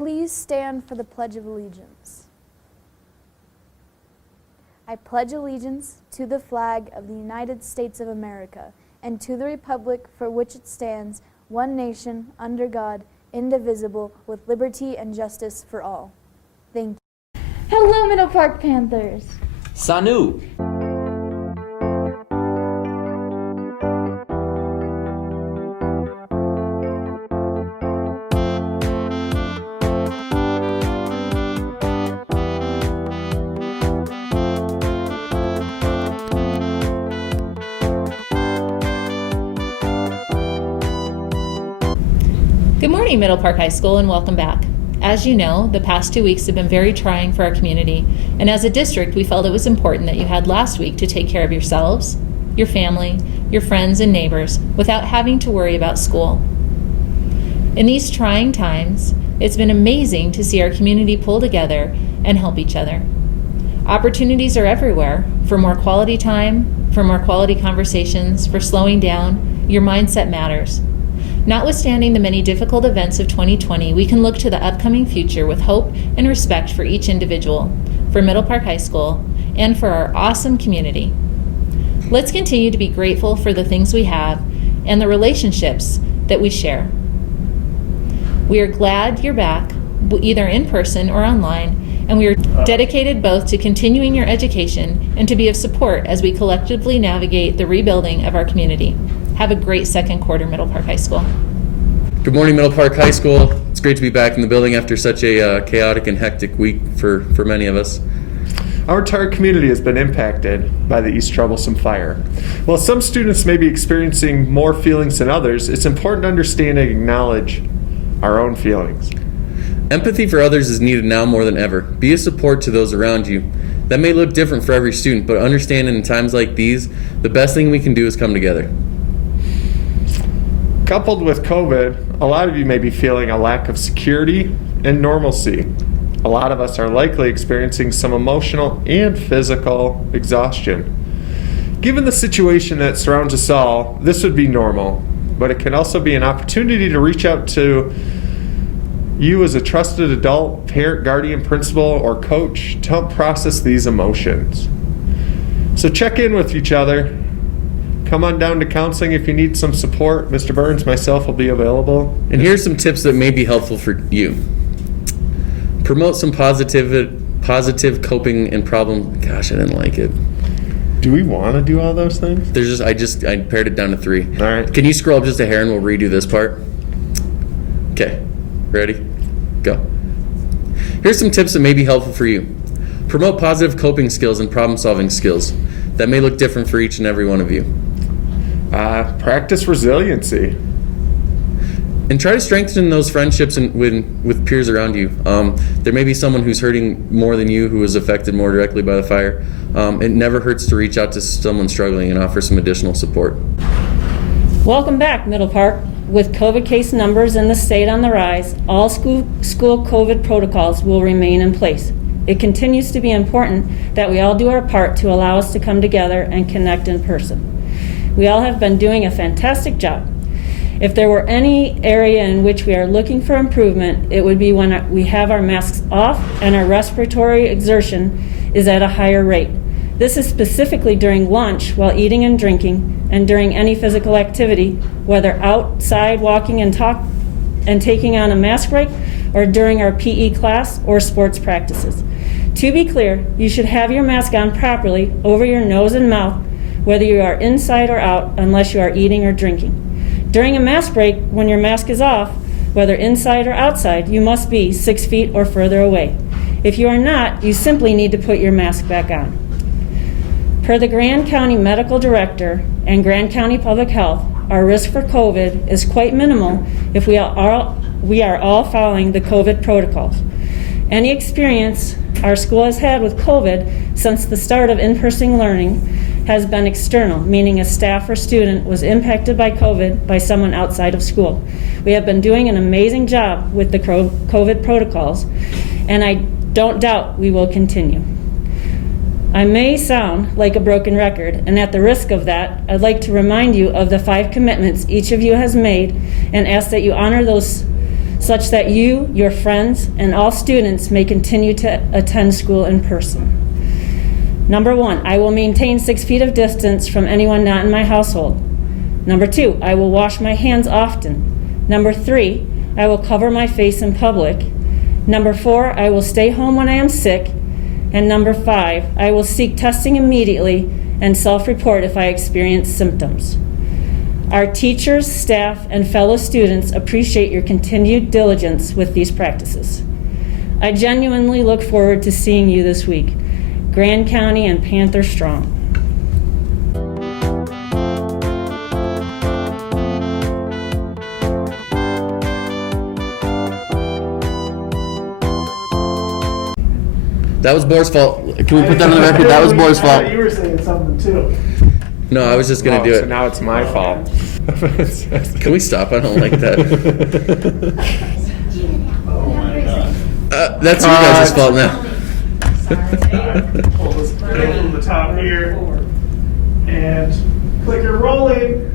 please stand for the Pledge of Allegiance? I pledge allegiance to the flag of the United States of America and to the republic for which it stands, one nation, under God, indivisible, with liberty and justice for all. Thank you. Hello, Middle Park Panthers. Sanu. Good morning, Middle Park High School, and welcome back. As you know, the past 2 weeks have been very trying for our community, and as a district, we felt it was important that you had last week to take care of yourselves, your family, your friends, and neighbors without having to worry about school. In these trying times, it's been amazing to see our community pull together and help each other. Opportunities are everywhere for more quality time, for more quality conversations, for slowing down. Your mindset matters. Notwithstanding the many difficult events of 2020, we can look to the upcoming future with hope and respect for each individual, for Middle Park High School, and for our awesome community. Let's continue to be grateful for the things we have and the relationships that we share. We are glad you're back, either in person or online, and we are dedicated both to continuing your education and to be of support as we collectively navigate the rebuilding of our community. Have a great second quarter, Middle Park High School. Good morning, Middle Park High School. It's great to be back in the building after such a chaotic and hectic week for many of us. Our entire community has been impacted by the East Troublesome fire. While some students may be experiencing more feelings than others, it's important to understand and acknowledge our own feelings. Empathy for others is needed now more than ever. Be a support to those around you. That may look different for every student, but understand in times like these, the best thing we can do is come together. Coupled with COVID, a lot of you may be feeling a lack of security and normalcy. A lot of us are likely experiencing some emotional and physical exhaustion. Given the situation that surrounds us all, this would be normal, but it can also be an opportunity to reach out to you as a trusted adult, parent, guardian, principal, or coach to help process these emotions. So check in with each other. Come on down to counseling if you need some support. Mr. Burns, myself will be available. And here's some tips that may be helpful for you. Promote some positive coping and problem. Gosh, I didn't like it. Do we want to do all those things? I pared it down to 3. All right. Can you scroll up just a hair and we'll redo this part? Okay. Ready? Go. Here's some tips that may be helpful for you. Promote positive coping skills and problem-solving skills. That may look different for each and every one of you. Practice resiliency. And try to strengthen those friendships with peers around you. There may be someone who's hurting more than you, who was affected more directly by the fire. It never hurts to reach out to someone struggling and offer some additional support. Welcome back, Middle Park. With COVID case numbers in the state on the rise, all school COVID protocols will remain in place. It continues to be important that we all do our part to allow us to come together and connect in person. We all have been doing a fantastic job. If there were any area in which we are looking for improvement, it would be when we have our masks off and our respiratory exertion is at a higher rate. This is specifically during lunch, while eating and drinking, and during any physical activity, whether outside walking and taking on a mask break, or during our PE class or sports practices. To be clear, you should have your mask on properly over your nose and mouth, whether you are inside or out, unless you are eating or drinking. During a mask break, when your mask is off, whether inside or outside, you must be 6 feet or further away. If you are not, you simply need to put your mask back on. Per the Grand County Medical Director and Grand County Public Health, our risk for COVID is quite minimal if we are all following the COVID protocols. Any experience our school has had with COVID since the start of in-person learning has been external, meaning a staff or student was impacted by COVID by someone outside of school. We have been doing an amazing job with the COVID protocols, and I don't doubt we will continue. I may sound like a broken record, and at the risk of that, I'd like to remind you of the 5 commitments each of you has made and ask that you honor those such that you, your friends, and all students may continue to attend school in person. Number 1, I will maintain 6 feet of distance from anyone not in my household. Number 2, I will wash my hands often. Number 3, I will cover my face in public. Number 4, I will stay home when I am sick. And number 5, I will seek testing immediately and self-report if I experience symptoms. Our teachers, staff, and fellow students appreciate your continued diligence with these practices. I genuinely look forward to seeing you this week. Grand County and Panther strong. That was Boar's fault. Can we put that on the record? That was Boar's fault. You were saying something too. No, I was just gonna do So it. now it's my fault. Can we stop? I don't like that. That's you guys' fault now. Pull this from the top here. And clicker rolling.